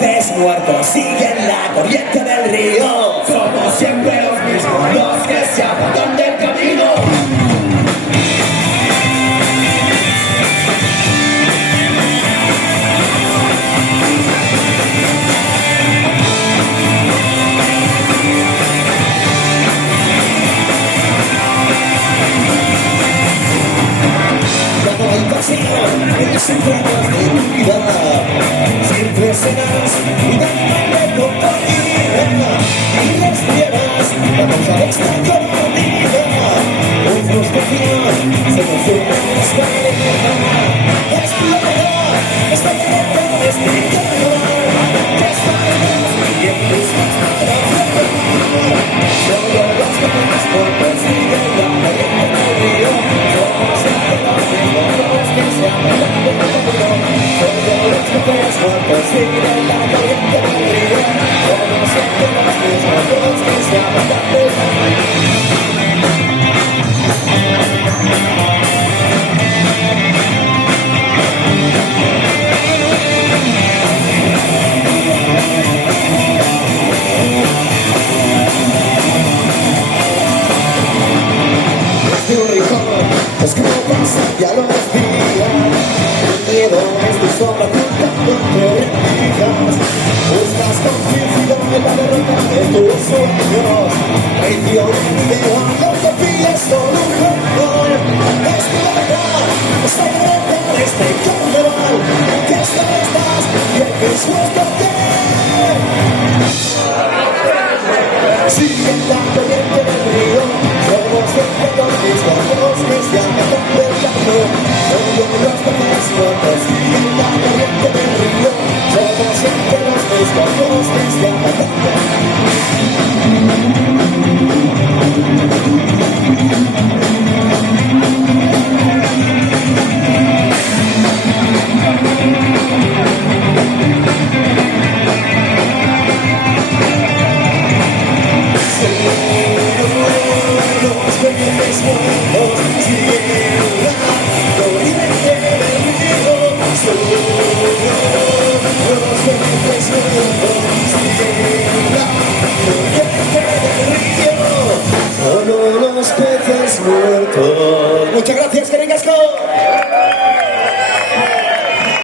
peces muertos siguen la corriente del río. Somos siempre los mismos, los que se apartan del camino. Mis entrañas de mi vida, siempre serás una madre compañera. Y las piedras, la causa de esta comida, otros confían, se consumen esta guerra. Explota, esta guerra, este carnaval, que estaremos viviendo hasta la fiesta. Solo las ganas por persiguen la corriente del río. Somos siempre los mismos, los que se aman. Persiguen la corriente del río. Somos siempre los mismos, los que se aman. Es que no pasa ya los días, el miedo es tu sombra ocultando te bendigas. Buscas confianza en la derrota de tus sueños, traición en video, no te pilles solo un error. Es tu verdad, esta guerra, este carnaval, que estás y el que es justo que sigue la corriente del río. Somos siempre los mismos, los que se aman del campo. Somos los peces muertos, siguen la corriente del río. Somos siempre los mismos, los que se aman del Muchas gracias, que vengas con